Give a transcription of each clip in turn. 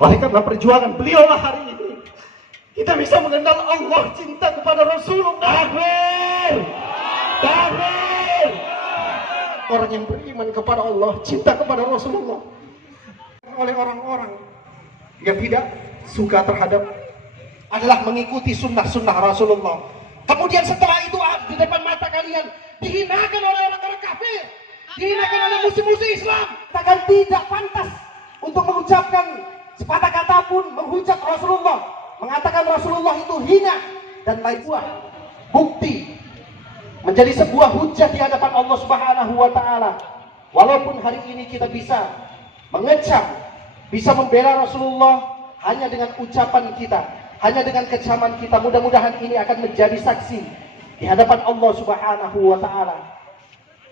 Oleh karena perjuangan beliaulah hari ini kita bisa mengenal Allah, cinta kepada Rasulullah. Takbir! Takbir! Orang yang beriman kepada Allah, cinta kepada Rasulullah, oleh orang-orang yang tidak suka terhadap adalah mengikuti sunnah-sunnah Rasulullah. Kemudian setelah itu di depan mata kalian dihinakan oleh orang-orang kafir, dihinakan oleh musuh-musuh Islam. Katakan tidak pantas untuk mengucapkan sepatah kata pun menghujat Rasulullah, mengatakan Rasulullah itu hina dan lain buah bukti menjadi sebuah hujah di hadapan Allah Subhanahu wa taala. Walaupun hari ini kita bisa mengecam, bisa membela Rasulullah hanya dengan ucapan kita, hanya dengan kecaman kita, mudah-mudahan ini akan menjadi saksi di hadapan Allah Subhanahu wa taala.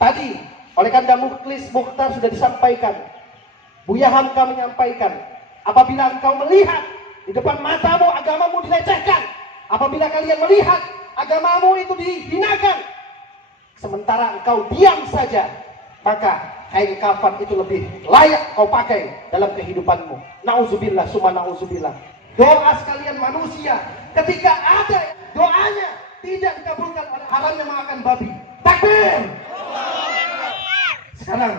Tadi oleh Kanda Mukhlis Mukhtar sudah disampaikan, Buya Hamka menyampaikan, apabila engkau melihat di depan matamu agamamu dilecehkan, apabila kalian melihat agamamu itu dihinakan, sementara engkau diam saja, maka kain kafan itu lebih layak kau pakai dalam kehidupanmu. Nauzubillah summa nauzubillah. Doa sekalian manusia ketika ada doanya tidak dikabulkan oleh haramnya makan babi. Takbir! Sekarang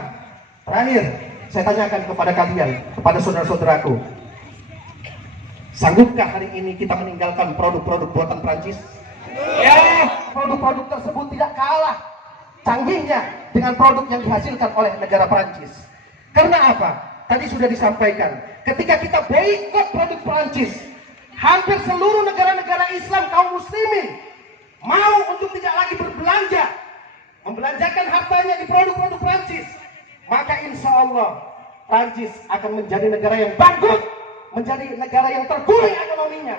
terakhir saya tanyakan kepada kalian, kepada saudara-saudaraku, sanggupkah hari ini kita meninggalkan produk-produk buatan Prancis? Ya, produk-produk tersebut tidak kalah canggihnya dengan produk yang dihasilkan oleh negara Prancis. Karena apa? Tadi sudah disampaikan, ketika kita boikot produk Prancis, hampir seluruh negara-negara Islam kaum muslimin mau untuk tidak lagi berbelanja, membelanjakan hartanya di produk-produk Prancis, maka insya Allah Prancis akan menjadi negara yang bangkrut, menjadi negara yang terguling ekonominya.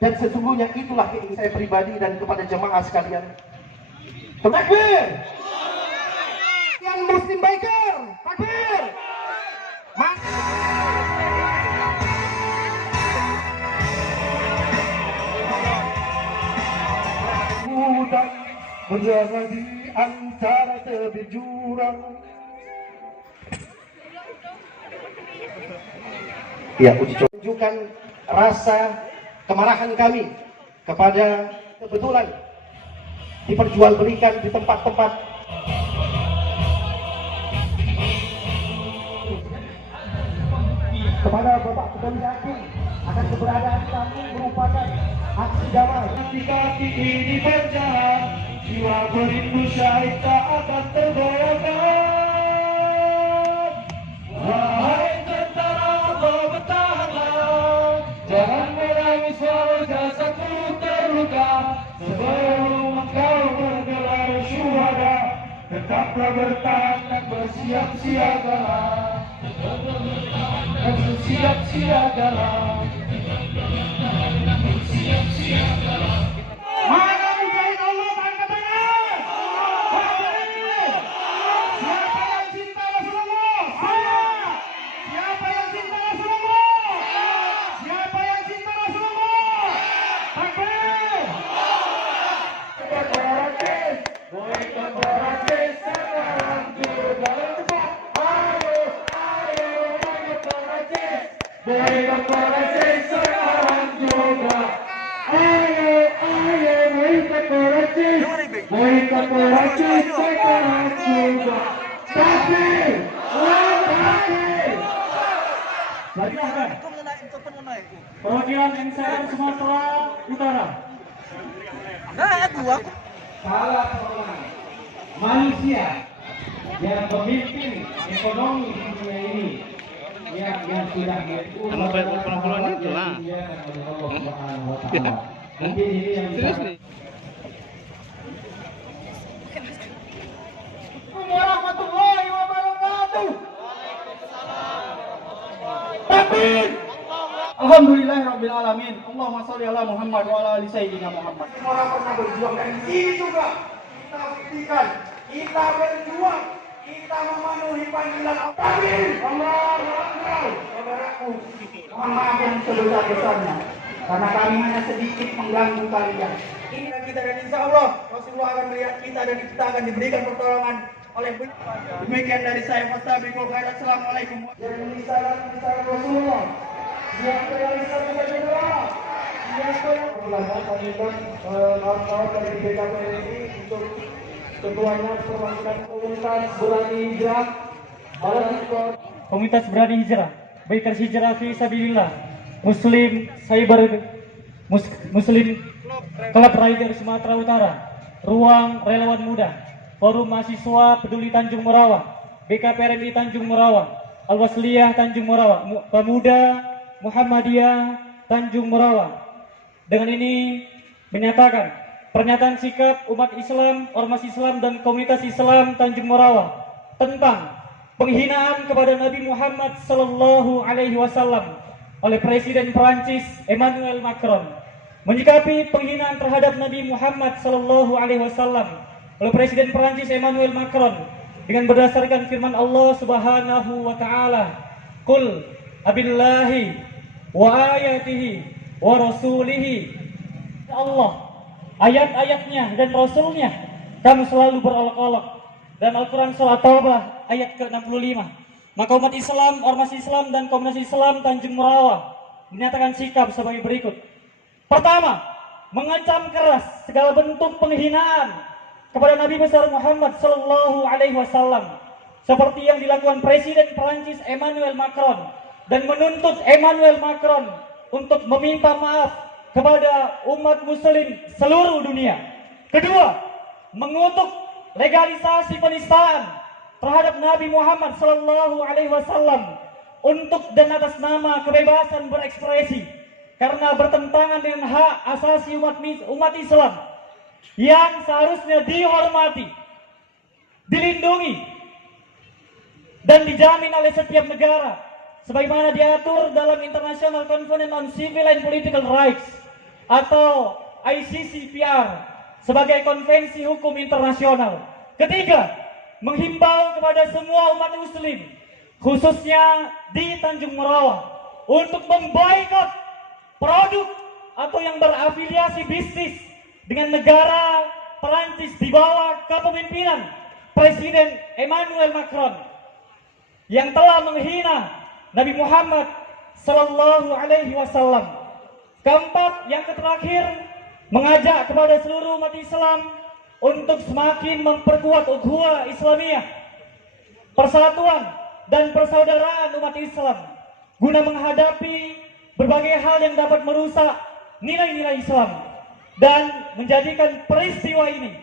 Dan sesungguhnya itulah keinginan saya pribadi dan kepada jemaah sekalian. Takbir! Yang muslim biker, takbir! Mudah berjaga di antara tebing jurang. Ya, uji coba tunjukkan rasa kemarahan kami kepada kebetulan diperjualbelikan di tempat-tempat kepada Bapak Ketua Yakin akan keberadaan kami merupakan aksi damai. Kaki ini berjalan, jiwa berindu syahid tak akan tergoyahkan. Wahai tentara Allah bertahanlah, jangan menangis walau jasadmu terluka. Sebelum engkau menggelar syuhada, tetaplah bertahan dan bersiap-siagalah. Bersiap-siagalah. Mana mujahid Allah angkat tangan. Siapa yang cinta Rasulullah? Saya. Siapa yang cinta Rasulullah? Siapa yang cinta Rasulullah? Takbir! Boikot Prancis sekarang juga. Boikot Prancis sekarang juga. Ayo, boikot Prancis. Boikot Prancis sekarang juga. Takbir! Takbir! Silahkan. Perwakilan NCR Sumatera Utara. Salah seorang manusia yang memimpin ekonomi di dunia ini, yang sudah penampilan itu lah. Mungkin ini yang bisa. Warahmatullahi wabarakatuh. Takbir. Alhamdulillahirabbil alamin. Allahumma shalli ala Muhammad wa ala ali sayyidina Muhammad. Orang pernah berjuang dan ini juga kita buktikan. Kita berjuang, kita memenuhi panggilan Takbir. Allahu Akbar. Saudaraku, mohon maaf yang sebesar-besarnya karena kami hanya sedikit mengganggu kalian. Ini kita dan insya Allah Rasulullah akan melihat kita dan kita akan diberikan pertolongan oleh beliau. Demikian dari saya, wassalamualaikum Rasulullah. Yang realisasi negara. Kawan-kawan dari BKPNI untuk ketuanya perwakilan komunitas berani hijrah. Komunitas berani hijrah, Bikers Hijrah fi Sabilillah, Muslim Muslim Club Rider Sumatera Utara, Ruang Relawan Muda, Forum Mahasiswa Peduli Tanjung Morawa, BKPRMI Tanjung Morawa, Al-Wasliyah Tanjung Morawa, Pemuda Muhammadiyah Tanjung Morawa. Dengan ini menyatakan pernyataan sikap umat Islam, ormas Islam dan komunitas Islam Tanjung Morawa tentang penghinaan kepada Nabi Muhammad Sallallahu Alaihi Wasallam oleh Presiden Perancis Emmanuel Macron. Menyikapi penghinaan terhadap Nabi Muhammad Sallallahu Alaihi Wasallam oleh Presiden Perancis Emmanuel Macron dengan berdasarkan firman Allah Subhanahu Wa Taala, "Qul abillahi wa ayatihi wa rasulihi." Allah, ayat-ayatnya dan Rasulnya kamu selalu berolok-olok. Dan Al-Quran Surah Taubah ayat ke-65. Maka umat Islam, ormas Islam dan komunitas Islam Tanjung Morawa menyatakan sikap sebagai berikut. Pertama, mengecam keras segala bentuk penghinaan kepada Nabi besar Muhammad Sallallahu Alaihi Wasallam seperti yang dilakukan Presiden Perancis Emmanuel Macron, dan menuntut Emmanuel Macron untuk meminta maaf kepada umat muslim seluruh dunia. Kedua, mengutuk legalisasi penistaan terhadap Nabi Muhammad Sallallahu Alaihi Wasallam untuk dan atas nama kebebasan berekspresi karena bertentangan dengan hak asasi umat Islam yang seharusnya dihormati, dilindungi dan dijamin oleh setiap negara sebagaimana diatur dalam International Covenant on Civil and Political Rights atau ICCPR sebagai konvensi hukum internasional. Ketiga, menghimbau kepada semua umat muslim khususnya di Tanjung Morawa untuk memboikot produk atau yang berafiliasi bisnis dengan negara Perancis di bawah kepemimpinan Presiden Emmanuel Macron yang telah menghina Nabi Muhammad Sallallahu Alaihi Wasallam. Keempat, yang terakhir, mengajak kepada seluruh umat Islam untuk semakin memperkuat ukhuwah Islamiyah, persatuan dan persaudaraan umat Islam guna menghadapi berbagai hal yang dapat merusak nilai-nilai Islam dan menjadikan peristiwa ini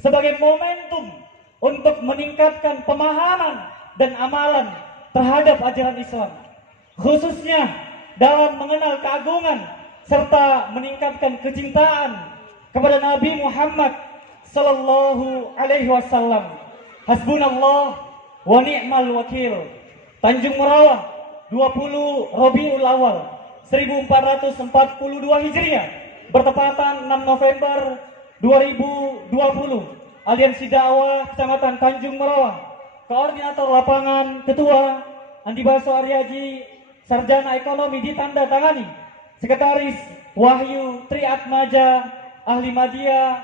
sebagai momentum untuk meningkatkan pemahaman dan amalan terhadap ajaran Islam, khususnya dalam mengenal keagungan serta meningkatkan kecintaan kepada Nabi Muhammad Sallallahu Alaihi Wasallam. Hasbunallah wa ni'mal wakil. Tanjung Morawa, 20 Rabiul Awal 1442 Hijriah, bertepatan 6 November 2020. Aliansi Dakwah Kecamatan Tanjung Morawa, Koordinator Lapangan Ketua Andi Baso Aryaji, Sarjana Ekonomi ditandatangani. Sekretaris Wahyu Triatmaja, Ahli Media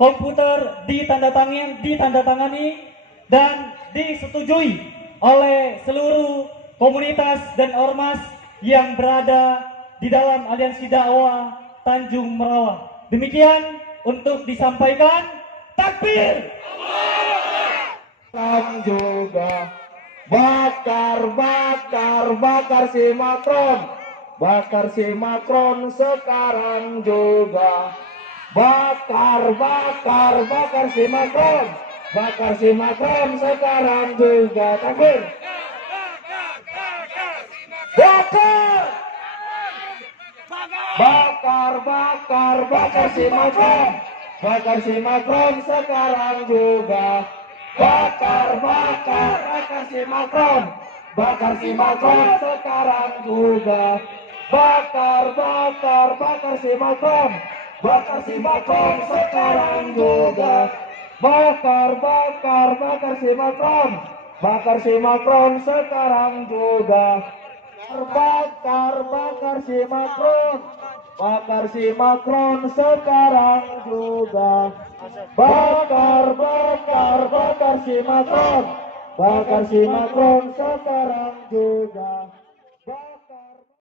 Komputer ditandatangani dan disetujui oleh seluruh komunitas dan ormas yang berada di dalam Aliansi Dakwah Tanjung Morawa. Demikian untuk disampaikan. Takbir! Juga bakar si Macron. Bakar si Macron sekarang juga. Bakar si Macron. Bakar si Macron sekarang juga. Takbir. Bakar si Macron. Bakar si Macron sekarang juga. Bakar si Macron. Bakar si Macron sekarang juga. Bakar si Macron. Bakar si Macron sekarang juga. Bakar si Macron. Bakar si Macron sekarang juga. Bakar si Macron. bakar si Macron sekarang juga. Bakar, bakar, bakar si Macron, bakar si Macron sekarang juga.